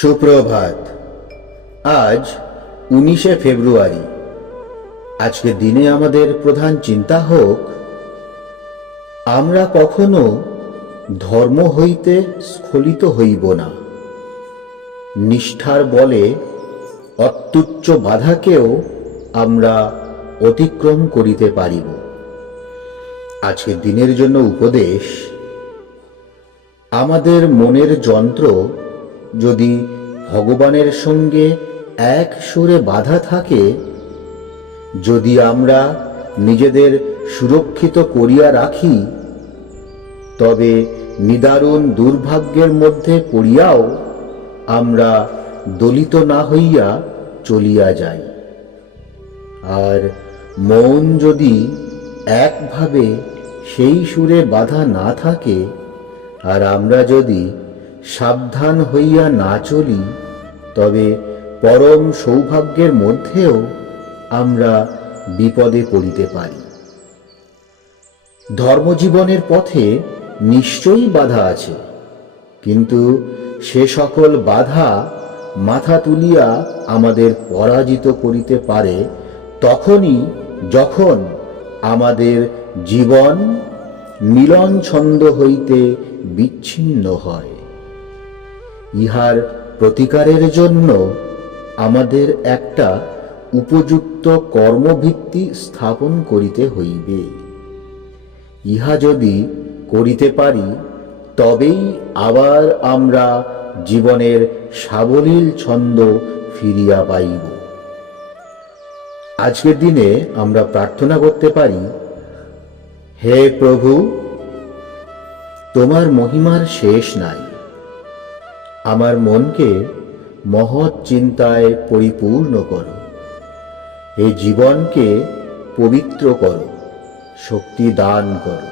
সুপ্রভাত। আজ 19শে ফেব্রুয়ারি। আজকের দিনে আমাদের প্রধান চিন্তা হোক, আমরা কখনো ধর্ম হইতে স্খলিত হইব না। নিষ্ঠার বলে অত্যুচ্চ বাধাকেও আমরা অতিক্রম করিতে পারিব। আজকের দিনের জন্য উপদেশ, আমাদের মনের যন্ত্র যদি ভগবানের সঙ্গে এক সুরে বাঁধা থাকে, যদি আমরা নিজেদের সুরক্ষিত করিয়া রাখি, তবে নিদারুণ দুর্ভাগ্যের মধ্যে পড়িয়াও আমরা দলিত না হইয়া চলিয়া যাই। আর মন যদি একভাবে সেই সুরে বাঁধা না থাকে, আর আমরা যদি সাবধান হইয়া না চলি, তবে পরম সৌভাগ্যের মধ্যেও আমরা বিপদে পড়িতে পারি। ধর্মজীবনের পথে নিশ্চয়ই বাধা আছে, কিন্তু সে সকল বাধা মাথা তুলিয়া আমাদের পরাজিত করিতে পারে তখনই যখন আমাদের জীবন মিলন ছন্দ হইতে বিচ্ছিন্ন হয়। ইহার প্রতিকারের জন্য আমাদের একটা উপযুক্ত কর্মভিত্তি স্থাপন করিতে হইবে। ইহা যদি করিতে পারি, তবেই আবার আমরা জীবনের সাবলীল ছন্দ ফিরিয়া পাইব। আজকের দিনে আমরা প্রার্থনা করতে পারি, হে প্রভু, তোমার মহিমার শেষ নাই। আমার মনকে মহৎ চিন্তায় পরিপূর্ণ করো। এই জীবনকে পবিত্র করো, শক্তি দান করো।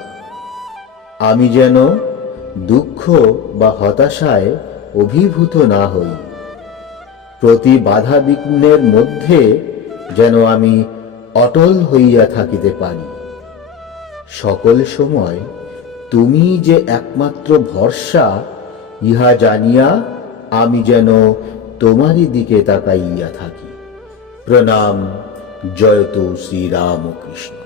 আমি যেন দুঃখ বা হতাশায় অভিভূত না হই। প্রতি বাধা বিঘ্নের মধ্যে যেন আমি অটল হইয়া থাকিতে পারি। সকল সময় তুমি যে একমাত্র ভরসা, ইহা জানিয়া আমি যেন তোমারই দিকে তাকাইয়া থাকি। প্রণাম। জয়তু শ্রীরামকৃষ্ণ।